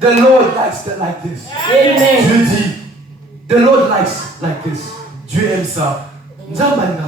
The Lord likes that like this. Amen. Dieu dit, the Lord likes like this. Dieu aime ça. Amen.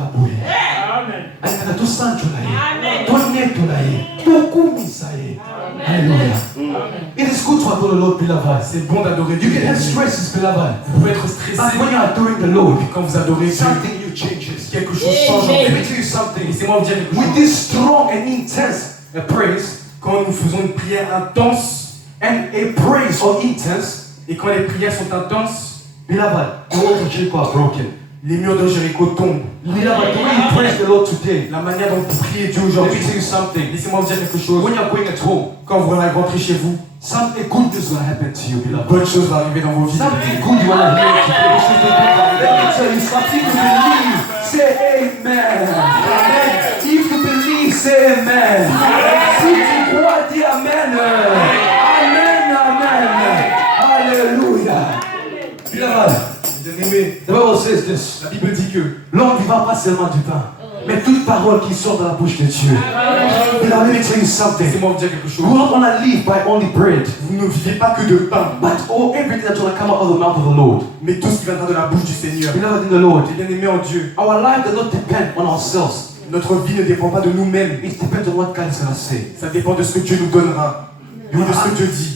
Hallelujah. It is good to adore the Lord, beloved. C'est bon d'adorer You Dieu. can have stresses, beloved. Vous pouvez être stressé. But when you are adoring the Lord, Quand vous adorez Dieu, something new changes. quelque chose change en Let vous. me tell you something. Laissez-moi vous dire quelque With chose. this strong and intense praise, Quand nous faisons une prière intense, and a praise or intense, et quand les prières sont intenses, beloved, the walls of Jericho are broken. les murs de Jéricho tombent. Beloved, the way you praise the Lord today, La manière dont vous priez Dieu let me aujourd'hui. tell you something. Laissez-moi vous dire quelque chose. When you're going at home, Quand vous allez rentrer chez vous, something good news will happen to you, beloved. bonne chose va arriver dans vos vies. Something good you want to hear today. Let me tell you something. If you believe, say amen. Amen. If you believe, say amen. Si tu crois, dis amen. Amen, amen. Hallelujah. Beloved, Bien-aimés, the Bible says this. la Bible dit que L'homme ne vivra pas seulement du pain, mais toute parole qui sort de la bouche de Dieu. Beloved, let me tell you something. laissez-moi vous dire quelque chose. We don't want to live by only bread, Vous ne vivez pas que de pain, but everything that's going to come out of the mouth of the Lord. mais tout ce qui viendra de la bouche du Seigneur. Beloved in the Lord, Et bien-aimés en Dieu, our life does not depend on ourselves. notre vie ne dépend pas de nous-mêmes. It depends on what God is going to say. Ça dépend de ce que Dieu nous donnera et de ce que Dieu dit.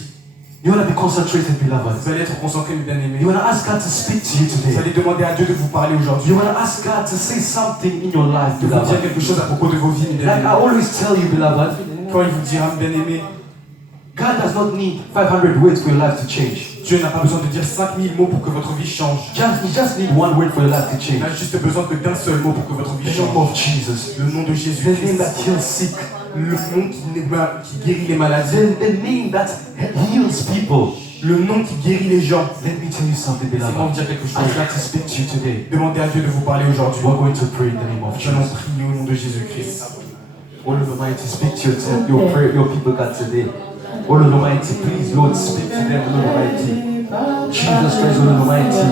You want to be concentrated, beloved. Vous allez être concentrés, mes bien-aimés. You want to ask God to speak to you Vous today. allez demander à Dieu de vous parler aujourd'hui. You want to ask God to say something in your life, De vous dire beloved. quelque chose à propos de vos vies, mes Like I bien-aimés. always tell you, beloved, Quand il vous dira, bien-aimés, God does not need 500 words for your life to change. Dieu n'a pas besoin de dire 5000 mots pour que votre vie change. You just need one word for your life to Il change. n'a juste besoin que d'un seul mot pour que votre vie The name change. of Jesus. Le nom de The name Jésus-Christ. that heals sick. Le nom qui guérit les maladies. The name that heals people. Le nom qui guérit les gens. Let me tell you something, Laissez-moi vous beloved. dire quelque chose. I'd like to speak to you today. Demandez à Dieu de vous parler aujourd'hui. We're going to pray in the name of Nous allons Jesus. prier au nom de Jésus-Christ. Oh Lord Almighty, speak to your people, God, today. Oh Lord Almighty, please, Lord, speak to them, Lord Almighty. Jesus Christ, oh Lord Almighty,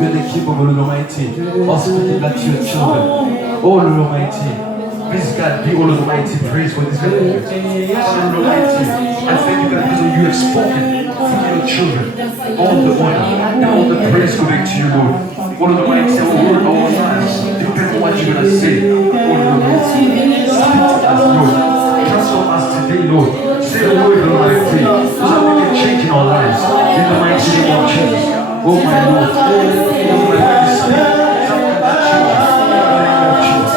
you're the keeper, oh Lord Almighty, of speaking back to your children. Oh Lord Almighty, please, God, be, oh Lord Almighty, praise for this benefit. Oh Lord Almighty, I thank you, God, because you have spoken through your children. All the honor and all the praise go back to you, Lord. Oh Lord Almighty, our word, our lives, depend on what you're going to say. Oh Lord Almighty, speak to us, Lord. Transform us today, Lord. Say the word, Lord Almighty, so that we can change in our lives. In the mighty name of Jesus. Oh my Lord. Oh my Lord, speak. Something that changes. In the name of Jesus.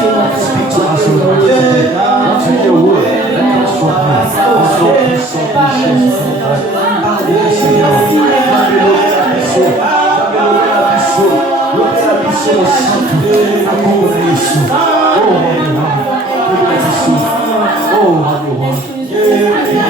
Speak to us, Lord Almighty, today. To your word that comes from you. Oh Lord, peace, oh patience, oh God. Pardon, Seigneur. Dame lo que abençoe. Dame lo que abençoe. Lo que abençoe o Santo. A culpa de isso. Oh, my Lord. Lo que abençoe. Oh, my Lord.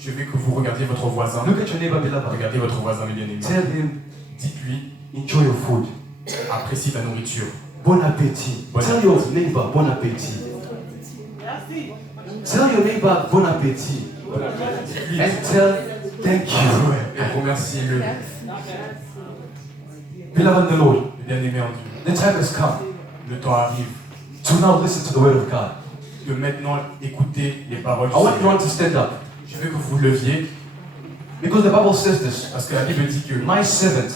Je veux que vous regardiez votre voisin. Look at your neighbor, beloved. Regardez votre voisin, mes bien-aimés. Tell him, Dites-lui, enjoy your food. apprécie ta nourriture. Bon appétit. Bon Tell your neighbor, bon appétit. Tell your neighbor bon appétit. And tell thank you. Et remercie-le. Beloved in the Lord, Bien-aimé en Dieu. the time has come Le temps arrive to now listen to the word of God. de maintenant écouter les paroles I du want you Seigneur. all to stand up. Je veux que vous vous leviez Because the Bible says this. parce que la Bible dit que My servant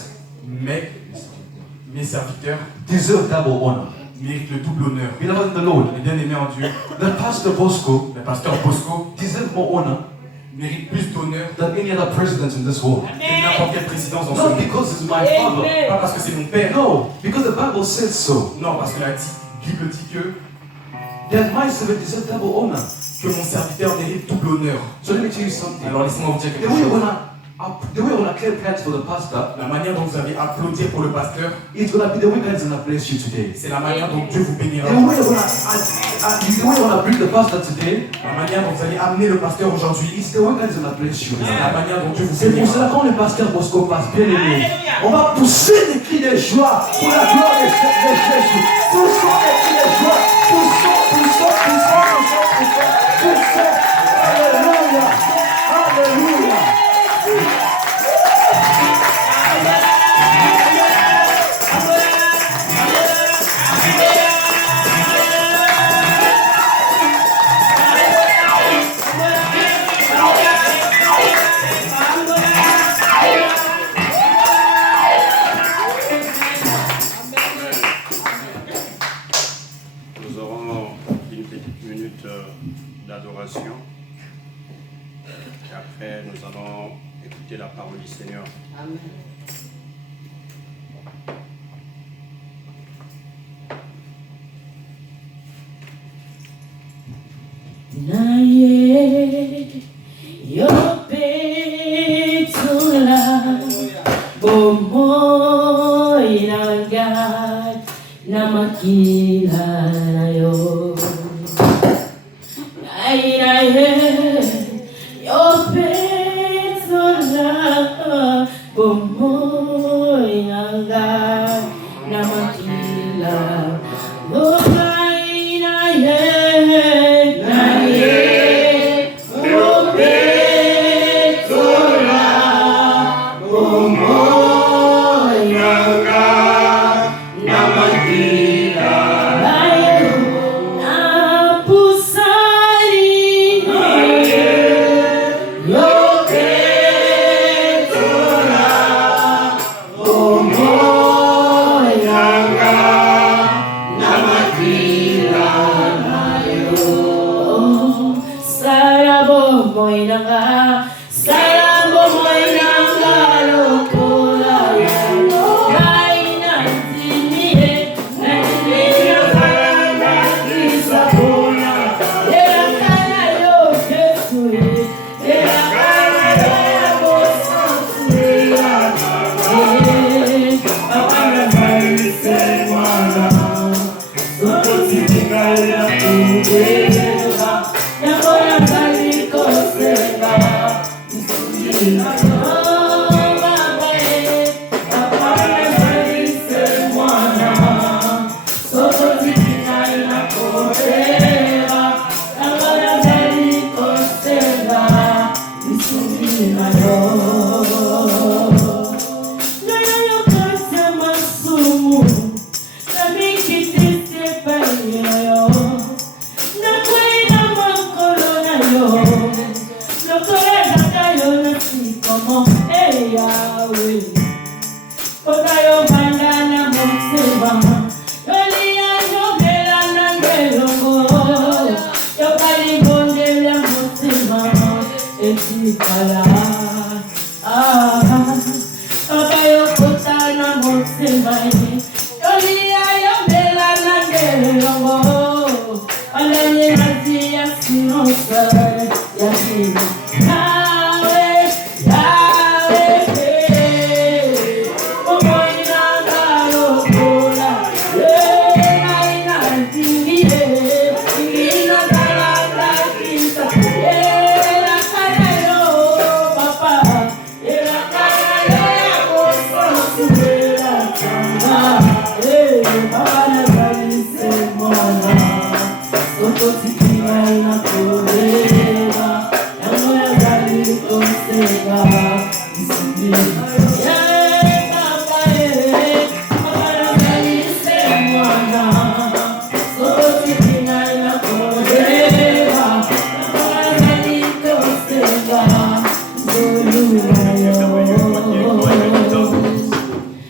mes serviteurs deserve double honor. méritent le double honneur. Beloved in the Lord, Les bien-aimés en Dieu, the Pastor Bosco le pasteur Bosco deserves more honor mérite plus d'honneur than any other president in this world. que n'importe quelle présidence dans ce Not monde. because it's my father. Pas parce que c'est mon père. No, because the Bible says so. Non, parce que la Bible dit que That my servant deserves double honor. mon serviteur mérite double honneur. So let me tell you something. Alors laissez-moi vous dire The quelque way you chose. wanna clap hands for the pastor, La manière dont vous avez applaudi pour le pasteur, it's gonna be the way God's gonna bless you today. c'est la manière dont Dieu vous bénira. The way you wanna bring the pastor today, La manière dont vous allez amener le pasteur aujourd'hui, it's the way God's gonna bless you. c'est la manière dont Dieu vous C'est pour cela bénira. quand le pasteur Bosco passe, bien aimé, on va pousser des cris de joie pour la gloire de Jésus. Poussons des cris de joie. Poussons. Alléluia. Alléluia. Nous aurons une petite minute d'adoration. Et après, nous allons écouter la parole du Seigneur. Amen. Naye yopetula bomoy nangad na makila nayo. Naye yopetula bomoy nangad na makila.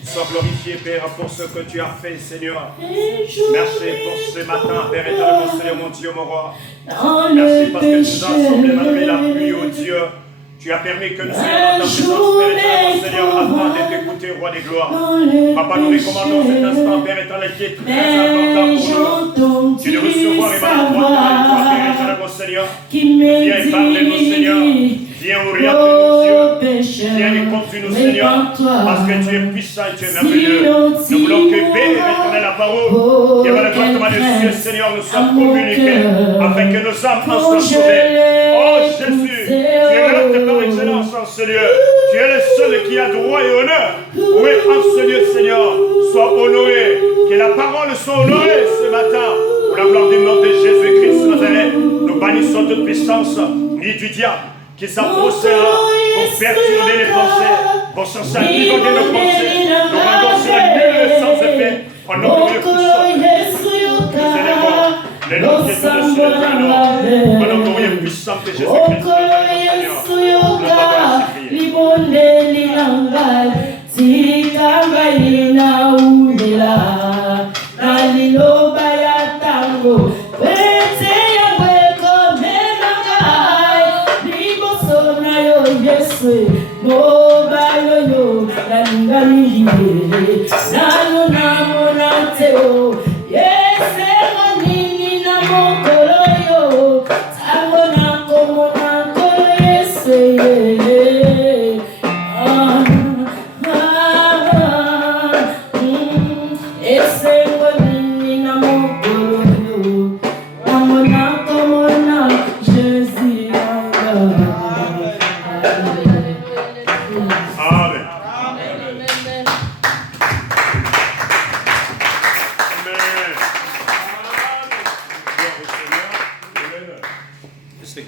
Sois glorifié, Père, pour ce que tu as fait, Seigneur. Merci pour ce matin, Père éternel, mon Seigneur, mon Dieu, mon roi. Merci parce que tu nous as assemblés malgré la pluie, oh Dieu. Tu as permis que nous soyons dans ta présence, Père éternel, mon Seigneur, afin de t'écouter, Roi des gloires. Papa, nous recommandons cet instant, Père éternel, qui est très important pour nous. Tu nous recevoir et ma droite, toi, Père éternel, mon Seigneur. Viens et parle-nous, Seigneur. Viens ouvrir nos yeux. Viens et conduis-nous, Seigneur. Parce que tu es puissant et tu es merveilleux. Nous voulons que Père éternel, la parole, qui va le droit de Dieu, Seigneur, nous soit communiquée, afin que nos âmes en soient sauvées. Oh Jésus, tu es là par excellence en ce lieu. Tu es le seul qui a droit et honneur. Oui, en ce lieu, Seigneur, sois honoré. Que la parole soit honorée ce matin. Pour la gloire du nom de Jésus-Christ Nazareth, nous bannissons toute puissance, ni du diable, qui s'approchera pour perturber les pensées, pour chercher à divaguer nos pensées. Nous rendons cela nul et sans effet. Au nom de Dieu, nous élevons les noms qui est au-dessus de tout nom. Au nom de Dieu puissant que Jésus-Christ, Seigneur, nous t'avons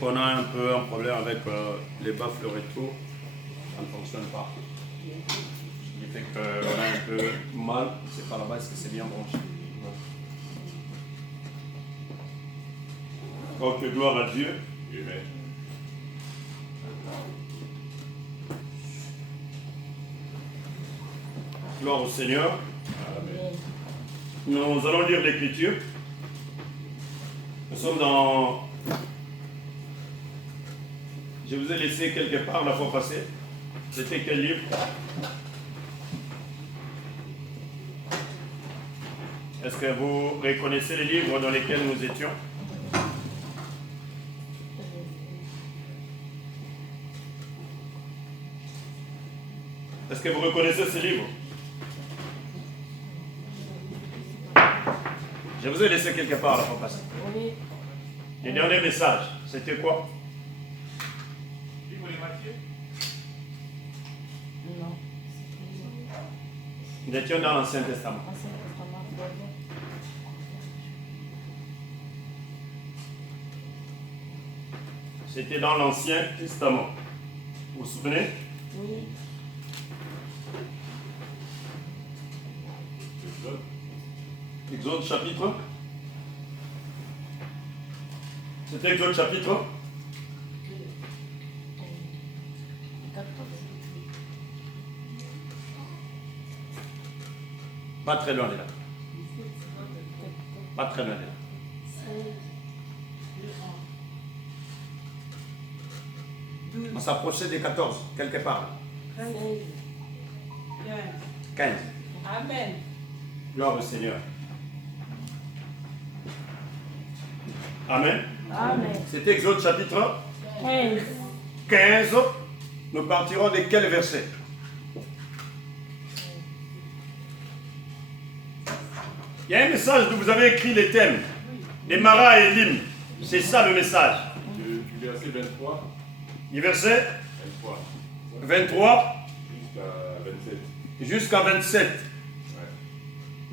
qu'on a un peu un problème avec les baffles retour, ça ne fonctionne pas. Ce qui fait qu'on a un peu mal, c'est pas là-bas, est-ce que c'est bien branché? Ok, gloire à Dieu. Amen. Gloire au Seigneur. Amen. Nous allons lire l'Écriture. Nous sommes dans... Je vous ai laissé quelque part la fois passée. C'était quel livre? Est-ce que vous reconnaissez les livres dans lesquels nous étions? Est-ce que vous reconnaissez ces livres? Je vous ai laissé quelque part la fois passée. Le dernier message, c'était quoi? Nous étions dans l'Ancien Testament. C'était dans l'Ancien Testament. Vous vous souvenez? Oui. Exode chapitre. C'était Exode chapitre. Pas très loin de là. Pas très loin de là. On s'approchait des 14, quelque part. 15. Amen. Gloire au Seigneur. Amen. Amen. C'était Exode chapitre 15. 15. Nous partirons de quel verset? Il y a un message où vous avez écrit les thèmes, les maras et l'hymne. C'est ça le message. Du verset 23. Du verset 23 jusqu'à 27. Ouais.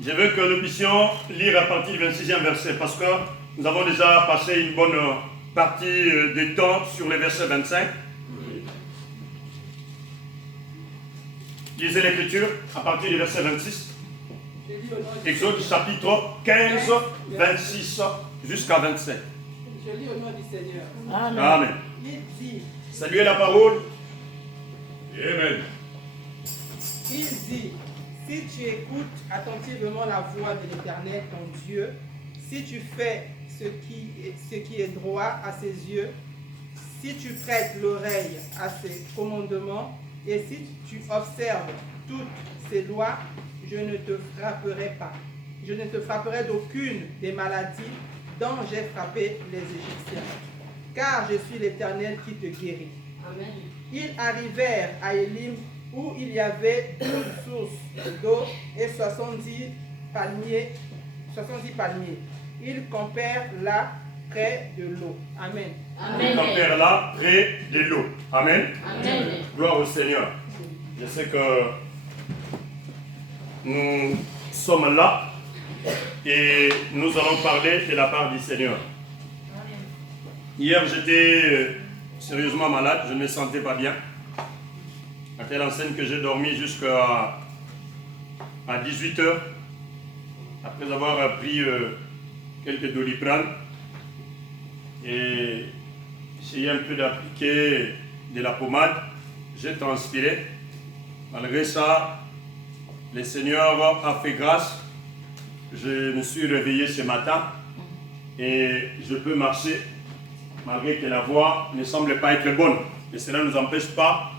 Je veux que nous puissions lire à partir du 26e verset parce que nous avons déjà passé une bonne partie des temps sur le verset 25. Lisez l'écriture à partir du verset 26. Exode chapitre 15, 26 jusqu'à 27. Je lis au nom du Seigneur. Amen. Il dit, Saluez la parole. Amen. il dit, si tu écoutes attentivement la voix de l'Éternel, ton Dieu, si tu fais ce qui est droit à ses yeux, si tu prêtes l'oreille à ses commandements, et si tu observes toutes ses lois, je ne te frapperai pas. Je ne te frapperai d'aucune des maladies dont j'ai frappé les Égyptiens. Car je suis l'Éternel qui te guérit. Amen. Ils arrivèrent à Élim où il y avait 12 sources d'eau et 70 palmiers. Ils campèrent là près de l'eau. Amen. Amen. Campèrent là près de l'eau. Amen. Amen. Gloire au Seigneur. Je sais que nous sommes là et nous allons parler de la part du Seigneur. Hier, j'étais sérieusement malade, je ne me sentais pas bien. À telle enseigne que j'ai dormi jusqu'à 18 h après avoir pris quelques Doliprane et essayé un peu d'appliquer de la pommade. J'ai transpiré. Malgré ça, le Seigneur a fait grâce. Je me suis réveillé ce matin et je peux marcher malgré que la voix ne semble pas être bonne. Et cela ne nous empêche pas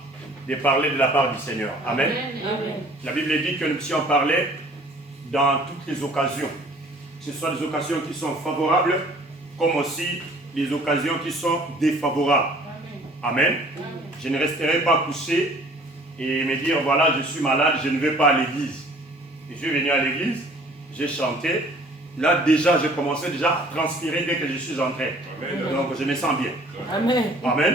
de parler de la part du Seigneur. Amen. Amen. La Bible dit que nous puissions parler dans toutes les occasions. Que ce soit des occasions qui sont favorables, comme aussi les occasions qui sont défavorables. Amen. Je ne resterai pas couché et me dire, voilà, je suis malade, je ne vais pas à l'église. Et je suis venu à l'église, j'ai chanté. Là, déjà, j'ai commencé à transpirer dès que je suis entré. Donc, je me sens bien. Amen. Amen.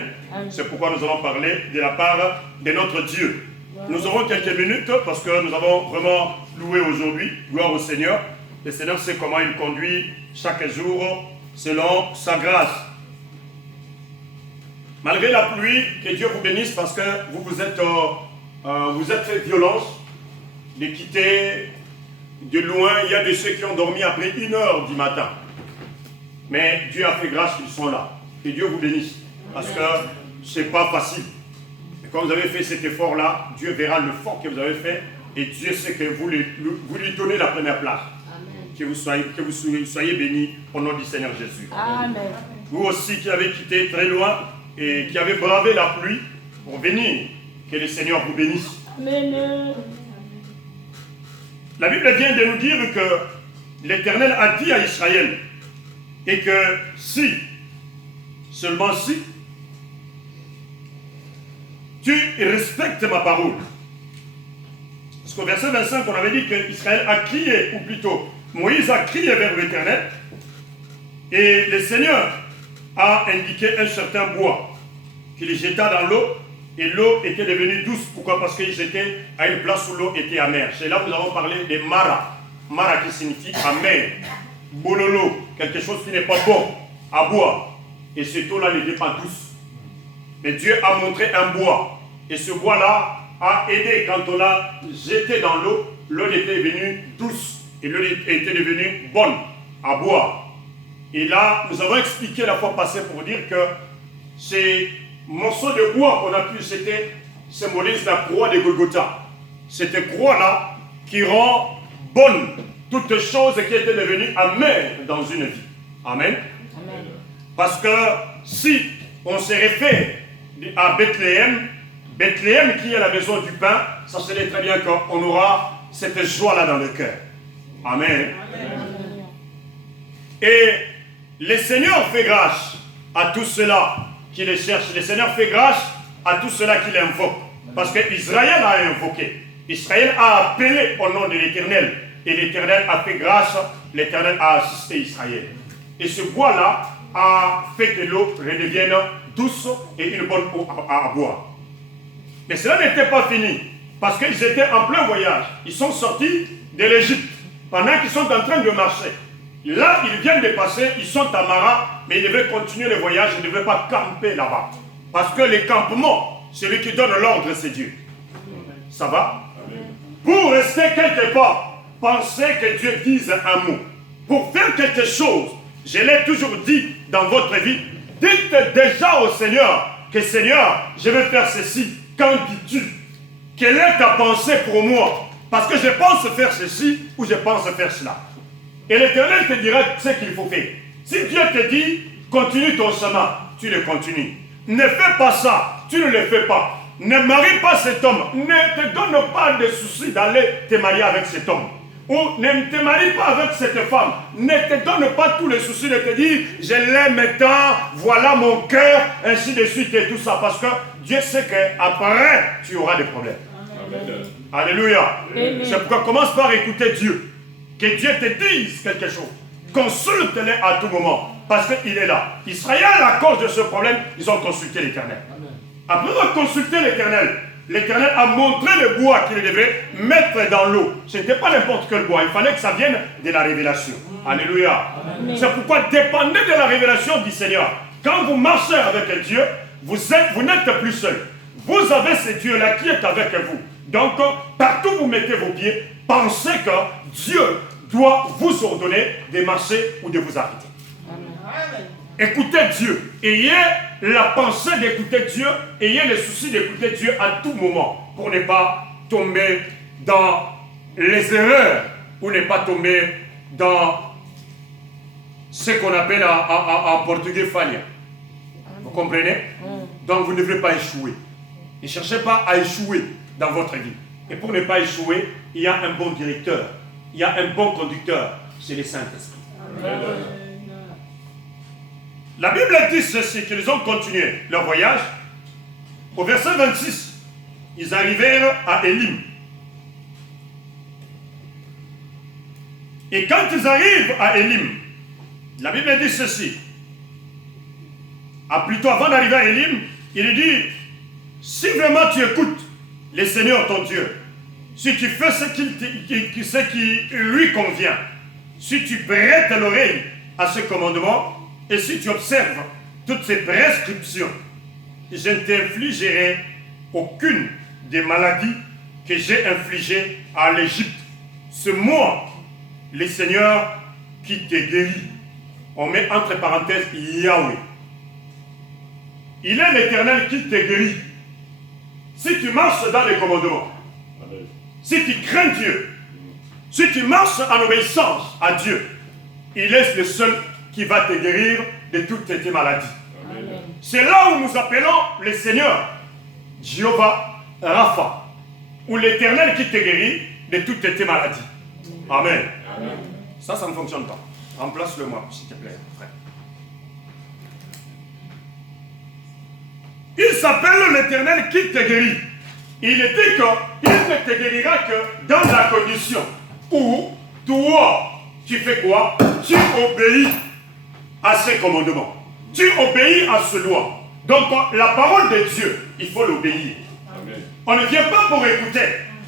C'est pourquoi nous allons parler de la part de notre Dieu. Nous aurons quelques minutes parce que nous avons vraiment loué aujourd'hui. Gloire au Seigneur. Le Seigneur sait comment il conduit chaque jour selon sa grâce. Malgré la pluie, que Dieu vous bénisse parce que vous êtes fait violence de quitter de loin. Il y a de ceux qui ont dormi après 1 h du matin. Mais Dieu a fait grâce qu'ils sont là. Que Dieu vous bénisse. Parce que ce n'est pas facile. Et quand vous avez fait cet effort-là, Dieu verra l'effort que vous avez fait. Et Dieu sait que vous lui donnez la première place. Amen. Que vous soyez bénis au nom du Seigneur Jésus. Amen. Vous aussi qui avez quitté très loin et qui avez bravé la pluie pour venir, que le Seigneur vous bénisse. Amen. La Bible vient de nous dire que l'Éternel a dit à Israël et que si, seulement si, tu respectes ma parole. Parce qu'au verset 25, on avait dit qu'Israël a crié, ou plutôt Moïse a crié vers l'Éternel et le Seigneur a indiqué un certain bois qu'il jeta dans l'eau et l'eau était devenue douce. Pourquoi? Parce qu'ils étaient à une place où l'eau était amère. C'est là où nous avons parlé de Mara. Mara qui signifie amer. Bololo, quelque chose qui n'est pas bon à boire. Et cette eau-là n'était pas douce. Mais Dieu a montré un bois. Et ce bois-là a aidé quand on l'a jeté dans l'eau. L'eau était devenue douce. Et l'eau était devenue bonne à boire. Et là, nous avons expliqué la fois passée pour dire que ces morceaux de bois qu'on a pu, c'était symbolise la croix de Golgotha. Cette croix-là qui rend bonne toutes choses qui étaient devenues amères dans une vie. Amen. Amen. Parce que si on se réfère à Bethléem, Bethléem qui a la maison du pain, ça serait très bien qu'on aura cette joie-là dans le cœur. Amen. Amen. Et le Seigneur fait grâce à tous ceux-là qui les cherchent. Le Seigneur fait grâce à tous ceux-là qui l'invoquent. Parce qu'Israël a invoqué. Israël a appelé au nom de l'Éternel. Et l'Éternel a fait grâce. L'Éternel a assisté Israël. Et ce bois-là a fait que l'eau redevienne douce et une bonne eau à boire. Mais cela n'était pas fini. Parce qu'ils étaient en plein voyage. Ils sont sortis de l'Égypte. Pendant qu'ils sont en train de marcher. Là, ils viennent de passer. Ils sont à Mara. mais il devait continuer le voyage, il ne devait pas camper là-bas. Parce que les campements, celui qui donne l'ordre, c'est Dieu. Ça va? Pour rester quelque part, pensez que Dieu dise un mot. Pour faire quelque chose, je l'ai toujours dit dans votre vie, dites déjà au Seigneur que Seigneur, je vais faire ceci. Qu'en dis-tu? Quelle est ta pensée pour moi? Parce que je pense faire ceci ou je pense faire cela. Et l'Éternel te dira ce qu'il faut faire. Si Dieu te dit, continue ton chemin, tu le continues. Ne fais pas ça, tu ne le fais pas. Ne marie pas cet homme. Ne te donne pas de soucis d'aller te marier avec cet homme. Ou ne te marie pas avec cette femme. Ne te donne pas tous les soucis de te dire, je l'aime tant, voilà mon cœur, ainsi de suite et tout ça. Parce que Dieu sait qu'après, tu auras des problèmes. Amen. Alléluia. Amen. C'est pourquoi commence par écouter Dieu. Que Dieu te dise quelque chose. Consulte-le à tout moment. Parce qu'il est là. Israël, à cause de ce problème, ils ont consulté l'Éternel. Après avoir consulté l'Éternel, l'Éternel a montré le bois qu'il devait mettre dans l'eau. Ce n'était pas n'importe quel bois. Il fallait que ça vienne de la révélation. Alléluia. C'est pourquoi dépendez de la révélation du Seigneur. Quand vous marchez avec Dieu, vous n'êtes plus seul. Vous avez ce Dieu-là qui est avec vous. Donc, partout où vous mettez vos pieds, pensez que Dieu doit vous ordonner de marcher ou de vous arrêter. Écoutez Dieu. Ayez la pensée d'écouter Dieu. Ayez le souci d'écouter Dieu à tout moment pour ne pas tomber dans les erreurs ou ne pas tomber dans ce qu'on appelle en portugais faillir. Vous comprenez? Donc vous ne devrez pas échouer. Ne cherchez pas à échouer dans votre vie. Et pour ne pas échouer, il y a un bon directeur. Il y a un bon conducteur. C'est le Saint-Esprit. La Bible dit ceci, qu'ils ont continué leur voyage. Au verset 26, ils arrivèrent à Élim. Et quand ils arrivent à Élim, la Bible dit ceci. Plutôt avant d'arriver à Élim, il dit, si vraiment tu écoutes le Seigneur ton Dieu, si tu fais ce qui lui convient, si tu prêtes l'oreille à ce commandement, et si tu observes toutes ces prescriptions, je ne t'infligerai aucune des maladies que j'ai infligées à l'Égypte. C'est moi, le Seigneur, qui te guérit. On met entre parenthèses Yahweh. Il est l'Éternel qui te guérit. Si tu marches dans les commandements, si tu crains Dieu, si tu marches en obéissance à Dieu, il est le seul qui va te guérir de toutes tes maladies. C'est là où nous appelons le Seigneur, Jéhovah Rapha, ou l'Éternel qui te guérit de toutes tes maladies. Amen. Ça ne fonctionne pas. Remplace-le moi, s'il te plaît, frère. Il s'appelle l'Éternel qui te guérit. Il dit qu'il ne te guérira que dans la condition où toi, tu fais quoi? Tu obéis à ses commandements. Tu obéis à ce loi. Donc la parole de Dieu, il faut l'obéir. On ne vient pas pour écouter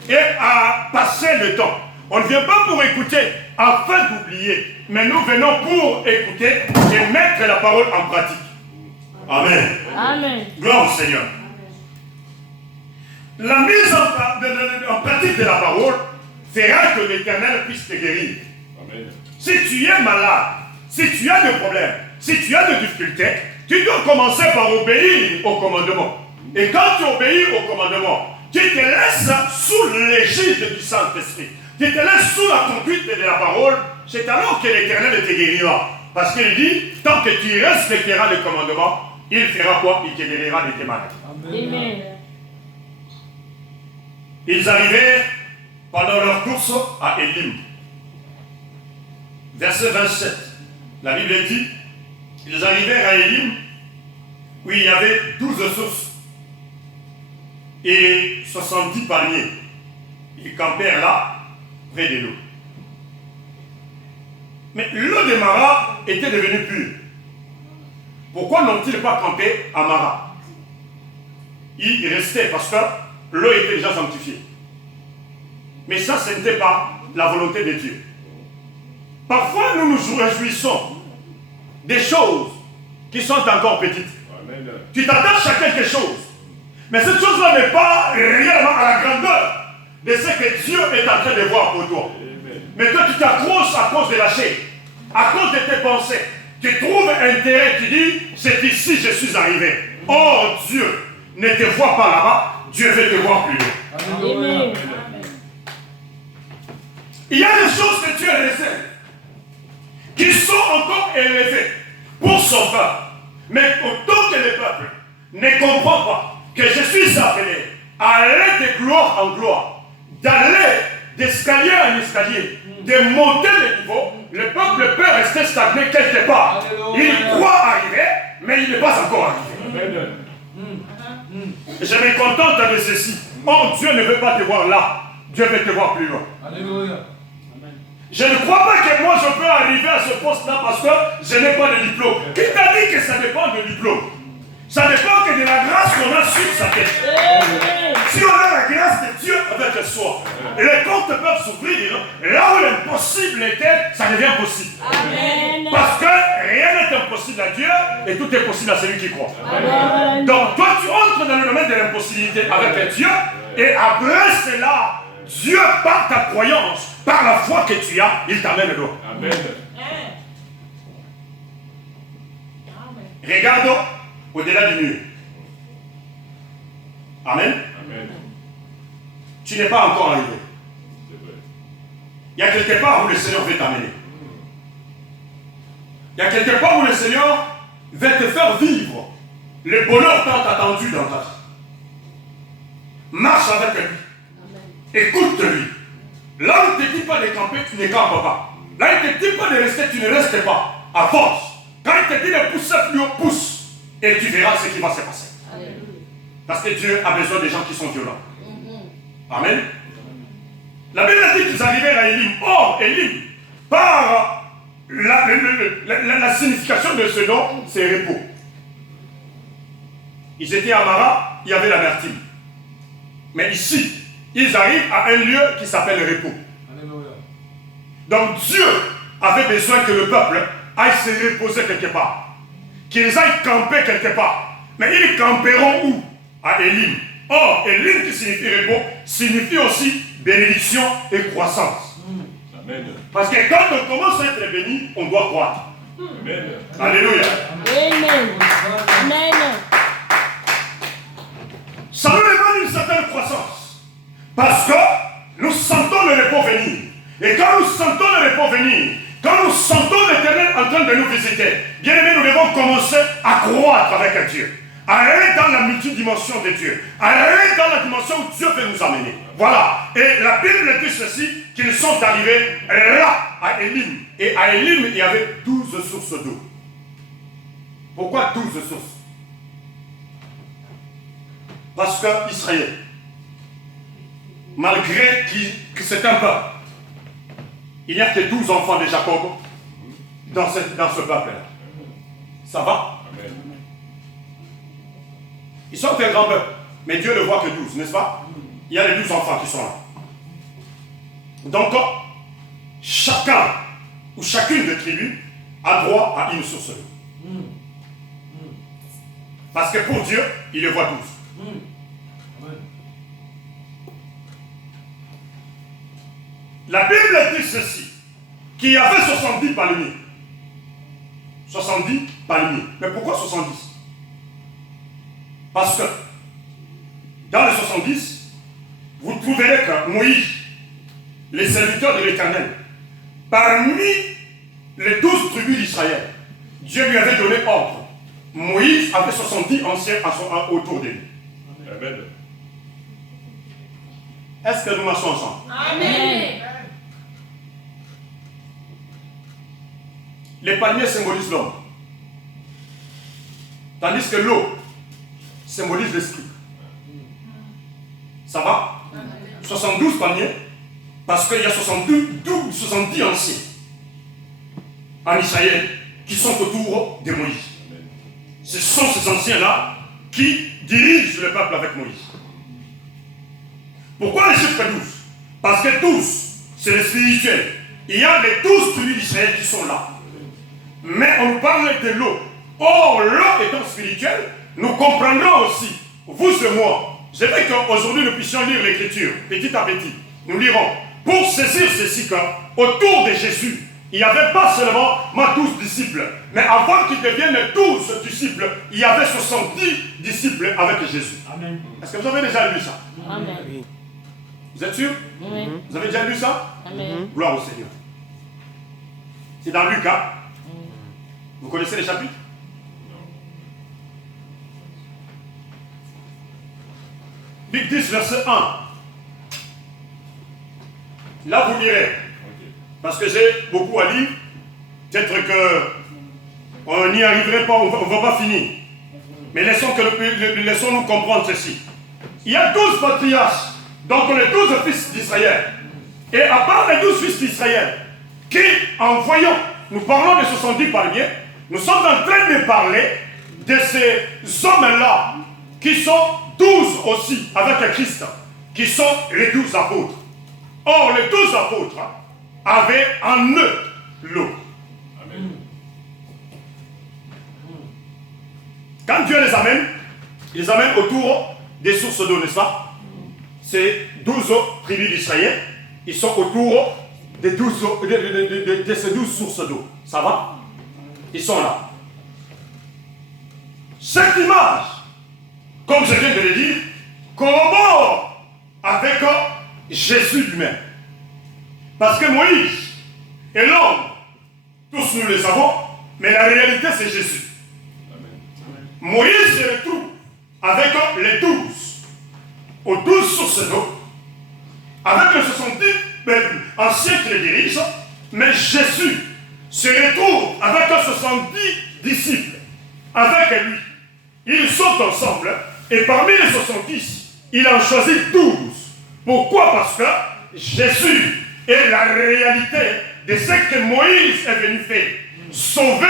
et à passer le temps. On ne vient pas pour écouter afin d'oublier. Mais nous venons pour écouter et mettre la parole en pratique. Amen. Amen. Gloire au Seigneur. La mise en pratique de la parole fera que l'Éternel puisse te guérir. Amen. Si tu es malade, si tu as des problèmes, si tu as des difficultés, tu dois commencer par obéir au commandement. Et quand tu obéis au commandement, tu te laisses sous l'égide du Saint-Esprit. Tu te laisses sous la conduite de la parole. C'est alors que l'Éternel te guérira. Parce qu'il dit, tant que tu respecteras le commandement, il fera quoi? Il te guérira de tes maladies. Amen. Ils arrivèrent pendant leur course à Élim. Verset 27. La Bible dit, ils arrivèrent à Élim, où il y avait 12 sources et 70 palmiers. Ils campèrent là, près de l'eau. Mais l'eau de Mara était devenue pure. Pourquoi n'ont-ils pas campé à Mara? Ils restaient parce que l'eau était déjà sanctifiée. Mais ça, ce n'était pas la volonté de Dieu. Parfois, nous nous réjouissons des choses qui sont encore petites. Amen. Tu t'attaches à quelque chose. Mais cette chose-là n'est pas réellement à la grandeur de ce que Dieu est en train de voir pour toi. Amen. Mais toi, tu t'accroches à cause de la chair, à cause de tes pensées. Tu trouves un terrain, tu dis, c'est ici que je suis arrivé. Oh, Dieu ne te voit pas là-bas, Dieu veut te voir plus loin. Amen. Il y a des choses que Dieu réserve, qui sont encore élevées pour son peuple. Mais autant que le peuple ne comprend pas que je suis appelé à aller de gloire en gloire, d'aller d'escalier en escalier, de monter le niveau, le peuple peut rester stagné quelque part. Il croit arriver, mais il n'est pas encore arrivé. Amen. Je me contente de ceci. Oh, Dieu ne veut pas te voir là, Dieu veut te voir plus loin. Alléluia. Je ne crois pas que moi je peux arriver à ce poste-là parce que je n'ai pas de diplôme. Qui t'a dit que ça dépend de diplôme? Ça dépend que de la grâce qu'on a sur sa tête. Si on a la grâce de Dieu avec soi, les comptes peuvent s'ouvrir. Là où l'impossible était, ça devient possible. Amen. Parce que rien n'est impossible à Dieu et tout est possible à celui qui croit. Amen. Donc toi tu entres dans le domaine de l'impossibilité avec Dieu et après cela, Dieu par ta croyance, par la foi que tu as, il t'amène loin. Amen. Regarde au-delà du mur. Amen. Amen. Tu n'es pas encore arrivé. C'est vrai. Il y a quelque part où le Seigneur veut t'amener. Il y a quelque part où le Seigneur veut te faire vivre le bonheur tant attendu dans ta vie. Marche avec lui. Écoute-lui. Là où il ne te dit pas de camper, tu ne campes pas. Là où il ne te dit pas de rester, tu ne restes pas. Avance. Quand il te dit de pousser plus haut, pousse. Et tu verras ce qui va se passer. Parce que Dieu a besoin des gens qui sont violents. Amen. La Bible a dit qu'ils arrivèrent à Élim. Or, Élim, par la signification de ce nom, c'est repos. Ils étaient à Mara, il y avait l'amertume. Mais ici, ils arrivent à un lieu qui s'appelle le repos. Alléluia. Donc Dieu avait besoin que le peuple aille se reposer quelque part. Qu'ils aillent camper quelque part. Mais ils camperont où? À Élim. Or, Élim qui signifie repos, signifie aussi bénédiction et croissance. Amen. Parce que quand on commence à être béni, on doit croître. Amen. Alléluia. Amen. Amen. Ça nous demande une certaine croissance. Parce que nous sentons le repos venir. Et quand nous sentons le repos venir, quand nous sentons l'Éternel en train de nous visiter, bien aimés, nous devons commencer à croître avec Dieu. À aller dans la multidimension de Dieu. À aller dans la dimension où Dieu veut nous amener. Voilà. Et la Bible dit ceci, qu'ils sont arrivés là, à Élim. Et à Élim, il y avait 12 sources d'eau. Pourquoi 12 sources? Parce que Israël, malgré que c'est un peuple, il n'y a que 12 enfants de Jacob dans ce peuple-là. Ça va? Amen. Ils sont un grand peuple, mais Dieu ne voit que 12, n'est-ce pas? Il y a les 12 enfants qui sont là. Donc, chacun ou chacune des tribus a droit à une source d'eau. Parce que pour Dieu, il les voit 12. La Bible dit ceci, qu'il y avait 70 palmiers. 70 palmiers. Mais pourquoi 70? Parce que dans les 70, vous trouverez que Moïse, les serviteurs de l'Éternel, parmi les 12 tribus d'Israël, Dieu lui avait donné ordre. Moïse avait 70 anciens autour de lui. Amen. Est-ce que nous marchons ensemble? Amen. Les palmiers symbolisent l'homme. Tandis que l'eau symbolise l'esprit. Ça va? 72 palmiers, parce qu'il y a 70 anciens en Israël qui sont autour de Moïse. Ce sont ces anciens-là qui dirigent le peuple avec Moïse. Pourquoi les chiffres 12? Parce que 12, c'est le spirituel. Il y a les 12 tribus d'Israël qui sont là. Mais on parle de l'eau, Or, l'homme étant spirituel, nous comprendrons aussi, vous et moi. Je veux qu'aujourd'hui nous puissions lire l'écriture, petit à petit. Nous lirons. Pour saisir ceci, autour de Jésus, il n'y avait pas seulement 12 disciples, mais avant qu'ils deviennent 12 disciples, il y avait 70 disciples avec Jésus. Amen. Est-ce que vous avez déjà lu ça? Amen. Vous êtes sûr? Oui. Vous avez déjà lu ça? Amen. Gloire au Seigneur. C'est dans Luc. Vous connaissez les chapitres? Luc 10, verset 1. Là, vous lirez. Parce que j'ai beaucoup à lire. Peut-être qu'on n'y arriverait pas, on ne va pas finir. Mais laissons-nous comprendre ceci. Il y a 12 patriarches, donc les 12 fils d'Israël. Et à part les 12 fils d'Israël, qui, en voyant, nous parlons de 70 palmiers, nous sommes en train de parler de ces hommes-là, qui sont 12 aussi avec le Christ, qui sont les 12 apôtres. Or, les 12 apôtres avaient en eux l'eau. Amen. Quand Dieu les amène autour des sources d'eau, n'est-ce pas? Ces 12 tribus d'Israël, ils sont autour de ces 12 sources d'eau. Ça va? Ils sont là. Cette image, comme je viens de le dire, corrobore avec Jésus lui-même. Parce que Moïse et l'homme, tous nous les savons, mais la réalité c'est Jésus. Moïse se retrouve avec les 12, aux 12 sources d'eau, avec les 70 anciens qui les dirigent, mais Jésus se retrouve avec 70 disciples, avec lui. Ils sont ensemble, et parmi les 70, il en choisit 12. Pourquoi? Parce que Jésus est la réalité de ce que Moïse est venu faire. Sauver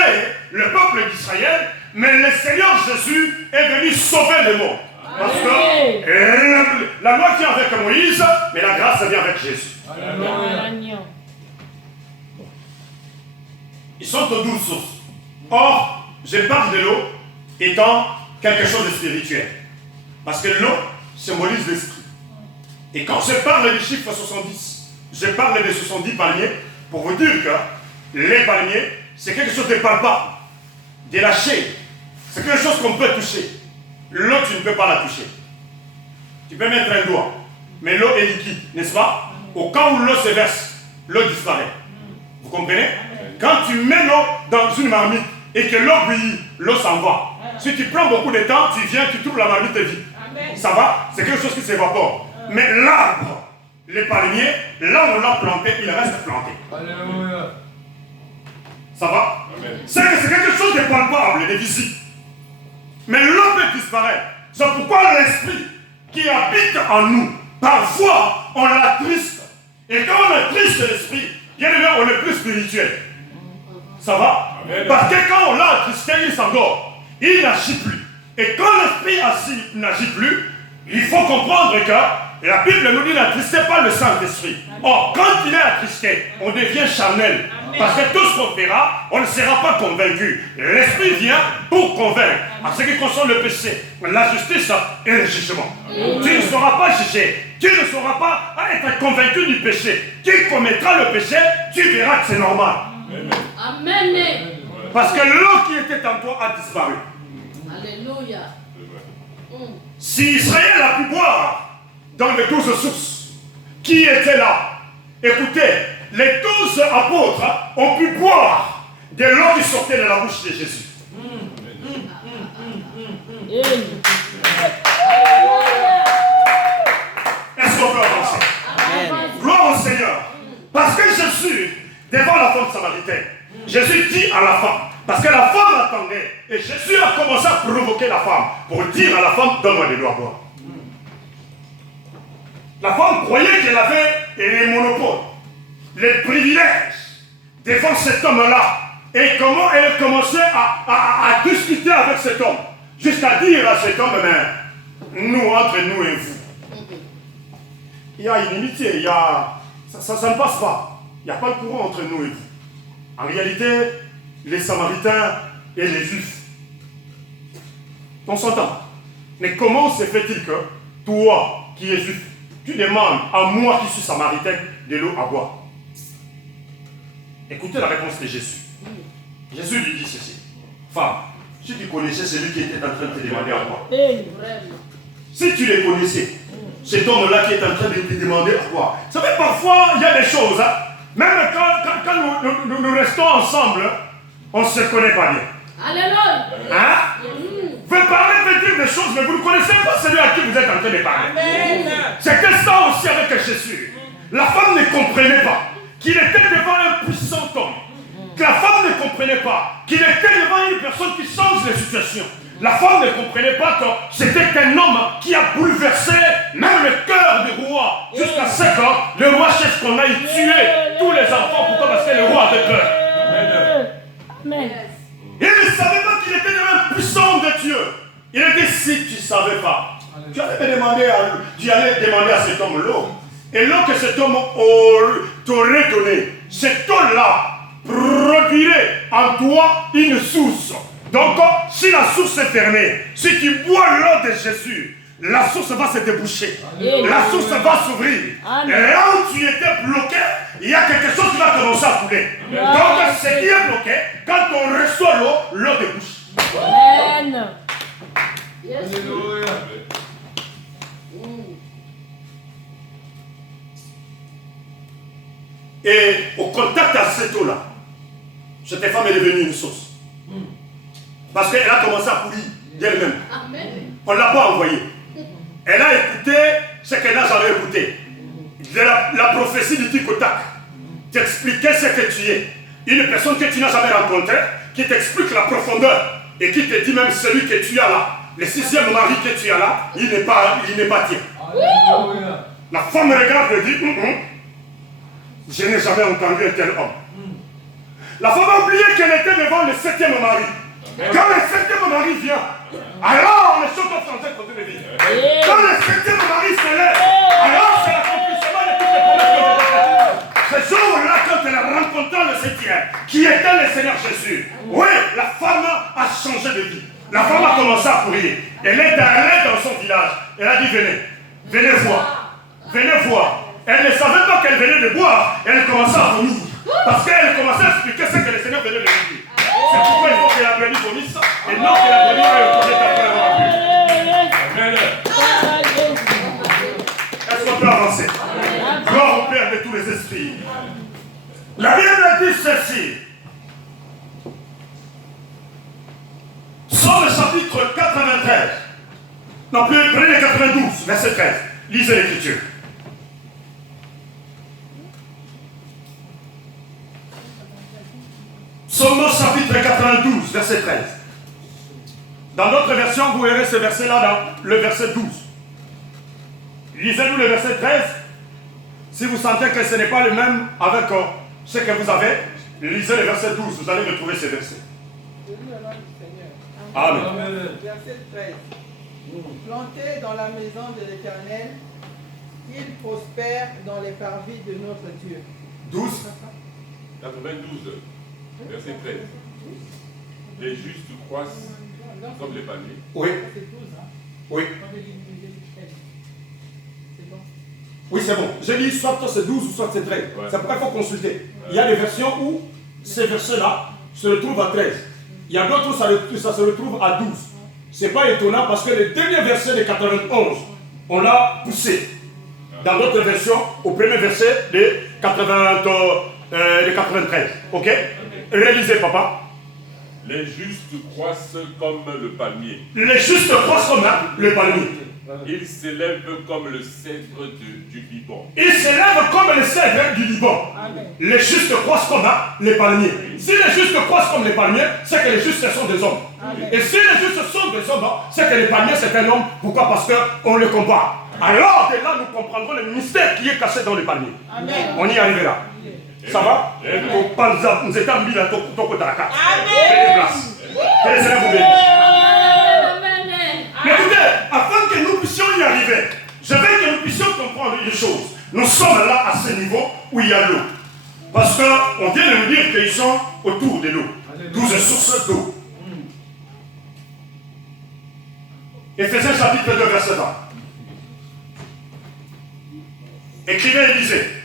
le peuple d'Israël, mais le Seigneur Jésus est venu sauver le monde. Parce que la loi vient avec Moïse, mais la grâce vient avec Jésus. Amen. Ils sont aux 12 sources. Or, je parle de l'eau étant quelque chose de spirituel. Parce que l'eau symbolise l'esprit. Et quand je parle du chiffre 70, je parle des 70 palmiers pour vous dire que les palmiers, c'est quelque chose de palpable, de lâché. C'est quelque chose qu'on peut toucher. L'eau, tu ne peux pas la toucher. Tu peux mettre un doigt, mais l'eau est liquide, n'est-ce pas? Au cas où l'eau se verse, l'eau disparaît. Vous comprenez? Quand tu mets l'eau dans une marmite et que l'eau bouillit, l'eau s'en va. Si tu prends beaucoup de temps, tu viens, tu trouves la marmite vide. Ça va? C'est quelque chose qui s'évapore. Mais l'arbre, les palmiers, là où on l'a planté, il reste planté. Alléluia. Ça va? C'est quelque chose de palpable, de visible. Mais l'eau peut disparaître. C'est pourquoi l'esprit qui habite en nous, parfois, on l'attriste. Et quand on attriste l'esprit, bien évidemment, on est plus spirituel. Ça va? Amen. Parce que quand on l'a attristé, il s'endort. Il n'agit plus. Et quand l'esprit n'agit plus, il faut comprendre que la Bible nous dit n'attristez pas le Saint-Esprit. Or, quand il est attristé, on devient charnel. Parce que tout ce qu'on fera, on ne sera pas convaincu. L'Esprit vient pour convaincre. En ce qui concerne le péché, la justice et le jugement. Tu ne seras pas jugé. Tu ne seras pas être convaincu du péché. Tu commettras le péché, tu verras que c'est normal. Amen. Parce que l'eau qui était en toi a disparu. Alléluia. Si Israël a pu boire dans les 12 sources, qui étaient là? Écoutez, les 12 apôtres ont pu boire de l'eau qui sortait de la bouche de Jésus. Est-ce qu'on peut avancer? Gloire au Seigneur. Parce que Jésus, devant la femme samaritaine, Jésus dit à la femme, parce que la femme attendait, et Jésus a commencé à provoquer la femme pour dire à la femme, donne-moi de l'eau à boire. La femme croyait qu'elle avait les monopoles, les privilèges devant cet homme-là. Et comment elle commençait à discuter avec cet homme, jusqu'à dire à cet homme, mais nous, entre nous et vous, il y a une inimitié, ça ne passe pas. Il n'y a pas le courant entre nous et vous. En réalité, les Samaritains et les Juifs On s'entend. Mais comment se fait-il que toi, qui es juif, tu demandes à moi qui suis samaritaine de l'eau à boire? Écoutez la réponse de Jésus. Jésus lui dit ceci. Femme, si tu connaissais celui qui était en train de te demander à boire, si tu les connaissais, cet homme-là qui est en train de te demander à boire. Vous savez, parfois, il y a des choses, hein, même quand nous restons ensemble, on ne se connaît pas bien. Alléluia. Hein? Vous parlez, vous dire des choses, mais vous ne connaissez pas celui à qui vous êtes en train de parler. C'était ça aussi avec Jésus. La femme ne comprenait pas qu'il était devant un puissant homme. Que la femme ne comprenait pas qu'il était devant une personne qui change les situations. La femme ne comprenait pas que c'était un homme qui a bouleversé même le cœur du roi. Jusqu'à ce que le roi cherche qu'on aille tuer tous les enfants. Pourquoi? Parce que le roi avait peur. Amen. Il ne savait pas qu'il était devant un puissant de Dieu. Il a dit, si tu ne savais pas, tu allais demander à cet homme l'eau. Et l'eau que cet homme t'aurait donné, cet eau-là produirait en toi une source. Donc, si la source est fermée, si tu bois l'eau de Jésus, la source va se déboucher. La source va s'ouvrir. Et là où tu étais bloqué, il y a quelque chose qui va commencer à couler. Donc, ce qui est bloqué, quand on reçoit l'eau, l'eau débouche. Amen. Et au contact à cette eau-là, cette femme est devenue une source. Parce qu'elle a commencé à courir d'elle-même. On ne l'a pas envoyée. Elle a écouté ce qu'elle n'a jamais écouté. La prophétie du Tikotak t'expliquait ce que tu es. Une personne que tu n'as jamais rencontrée, qui t'explique la profondeur et qui te dit même celui que tu as là, le sixième mari que tu as là, il n'est pas tien. La femme regarde et dit, je n'ai jamais entendu un tel homme. La femme a oublié qu'elle était devant le septième mari. Quand le septième mari vient, alors les choses sont français côté de vie. Quand le septième mari se lève, alors c'est l'accomplissement de toutes les promesses. Ce jour-là, quand elle a rencontré le septième, qui était le Seigneur Jésus, oui, la femme a changé de vie. La femme a commencé à courir. Elle est allée dans son village. Elle a dit, venez voir. Venez voir. Elle ne savait pas qu'elle venait de boire. Elle commençait à vomir. Parce qu'elle commençait à expliquer ce que le Seigneur venait de lui dire. C'est pourquoi il faut que la brebis vomisse et non que la brebis aille au projet après avoir bu. Est-ce qu'on peut avancer? Gloire au Père de tous les esprits. La Bible dit ceci. Psaume chapitre 93. Non, prenez le 92, verset 13. Lisez l'écriture. Psaume chapitre 92, verset 13. Dans d'autres versions, vous verrez ce verset-là dans le verset 12. Lisez-nous le verset 13. Si vous sentez que ce n'est pas le même avec ce que vous avez, lisez le verset 12. Vous allez retrouver ce verset. Amen. Verset 13. Planté dans la maison de l'Éternel, il prospère dans les parvis de notre Dieu. 12. 92, verset 13. Les justes croissent comme les palmiers. Oui. C'est 12, hein? Oui. C'est bon. Oui, c'est bon. J'ai dit soit c'est 12 ou soit c'est 13. Ouais. C'est pourquoi il faut consulter. Il y a des versions où ces versets-là se retrouvent à 13. Il y a d'autres où ça se retrouve à 12. Ce n'est pas étonnant parce que le dernier verset de 91, on l'a poussé. Dans d'autres versions, au premier verset de 93. Ok? Réalisez, papa. Les justes croissent comme le palmier. Les justes croissent comme le palmier. Ils s'élèvent comme le cèdre du Liban. Ils s'élèvent comme le cèdre du Liban. Amen. Les justes croissent comme les palmiers. Si les justes croissent comme les palmiers, c'est que les justes sont des hommes. Amen. Et si les justes sont des hommes, c'est que les palmiers c'est un homme. Pourquoi? Parce qu'on les compare. Alors de là, nous comprendrons le mystère qui est caché dans les palmiers. Amen. On y arrivera. Ça va? Amen. Nous étions mis dans ton Dakar. Amen. Que les Seigneur vous bénisse. Amen. Mais écoutez, afin que nous puissions y arriver, je veux que nous puissions comprendre une chose. Nous sommes là à ce niveau où il y a l'eau. Parce qu'on vient de nous dire qu'ils sont autour de l'eau. 12 sources d'eau. Éphésiens chapitre 2, verset 20. Écrivez et lisez.